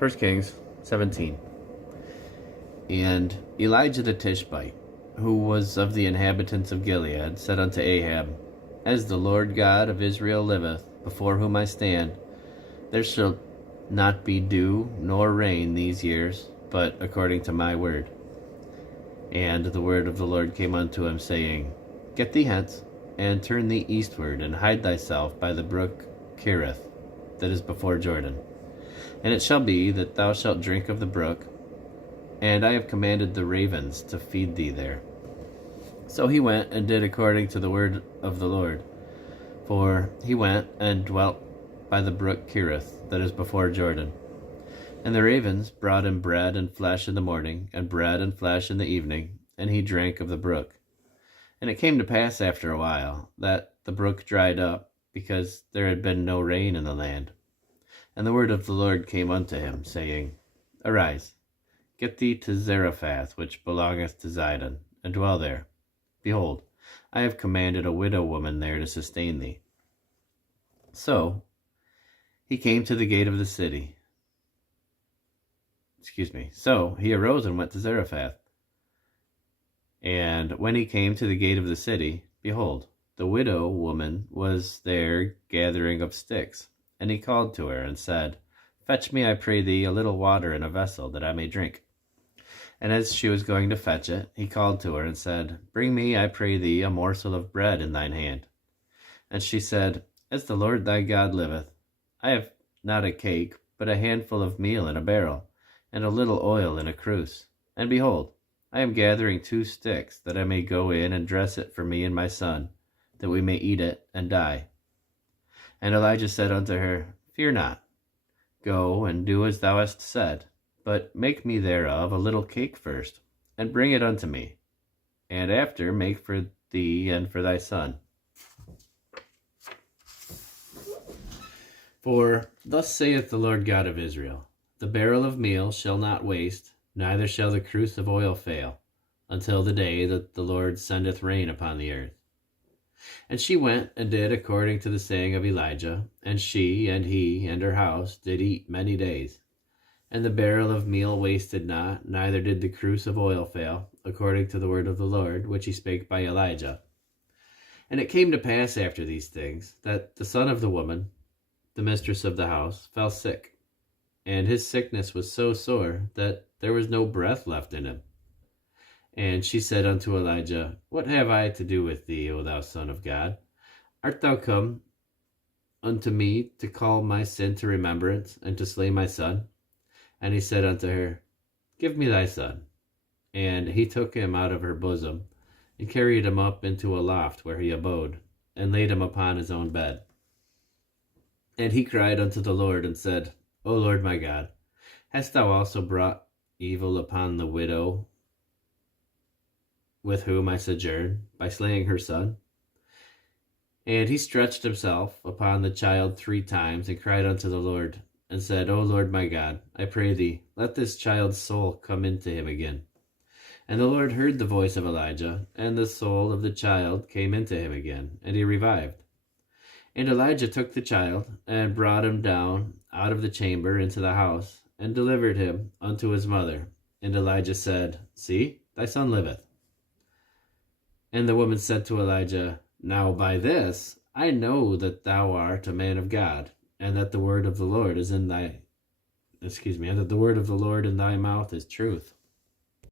1 Kings 17. And Elijah the Tishbite, who was of the inhabitants of Gilead, said unto Ahab, As the Lord God of Israel liveth, before whom I stand, there shall not be dew nor rain these years, but according to my word. And the word of the Lord came unto him, saying, Get thee hence, and turn thee eastward, and hide thyself by the brook Cherith, that is before Jordan. And it shall be that thou shalt drink of the brook, and I have commanded the ravens to feed thee there. So he went and did according to the word of the Lord. For he went and dwelt by the brook Cherith, that is before Jordan. And the ravens brought him bread and flesh in the morning, and bread and flesh in the evening, and he drank of the brook. And it came to pass after a while, that the brook dried up, because there had been no rain in the land. And the word of the Lord came unto him, saying, Arise, get thee to Zarephath, which belongeth to Zidon, and dwell there. Behold, I have commanded a widow woman there to sustain thee. So he came to the gate of the city. So he arose and went to Zarephath. And when he came to the gate of the city, behold, the widow woman was there gathering of sticks. And he called to her and said, Fetch me, I pray thee, a little water in a vessel, that I may drink. And as she was going to fetch it, he called to her and said, Bring me, I pray thee, a morsel of bread in thine hand. And she said, As the Lord thy God liveth, I have not a cake, but a handful of meal in a barrel, and a little oil in a cruse. And behold, I am gathering 2 sticks, that I may go in and dress it for me and my son, that we may eat it and die. And Elijah said unto her, Fear not, go and do as thou hast said, but make me thereof a little cake first, and bring it unto me, and after make for thee and for thy son. For thus saith the Lord God of Israel, The barrel of meal shall not waste, neither shall the cruse of oil fail, until the day that the Lord sendeth rain upon the earth. And she went and did according to the saying of Elijah, and she and he and her house did eat many days. And the barrel of meal wasted not, neither did the cruse of oil fail, according to the word of the Lord, which he spake by Elijah. And it came to pass after these things, that the son of the woman, the mistress of the house, fell sick. And his sickness was so sore, that there was no breath left in him. And she said unto Elijah, What have I to do with thee, O thou Son of God? Art thou come unto me to call my sin to remembrance, and to slay my son? And he said unto her, Give me thy son. And he took him out of her bosom, and carried him up into a loft where he abode, and laid him upon his own bed. And he cried unto the Lord, and said, O Lord my God, hast thou also brought evil upon the widow with whom I sojourn, by slaying her son? And he stretched himself upon the child 3 times, and cried unto the Lord, and said, O Lord my God, I pray thee, let this child's soul come into him again. And the Lord heard the voice of Elijah, and the soul of the child came into him again, and he revived. And Elijah took the child, and brought him down out of the chamber into the house, and delivered him unto his mother. And Elijah said, See, thy son liveth. And the woman said to Elijah, Now by this I know that thou art a man of God, and that the word of the Lord is in thy, and that the word of the Lord in thy mouth is truth.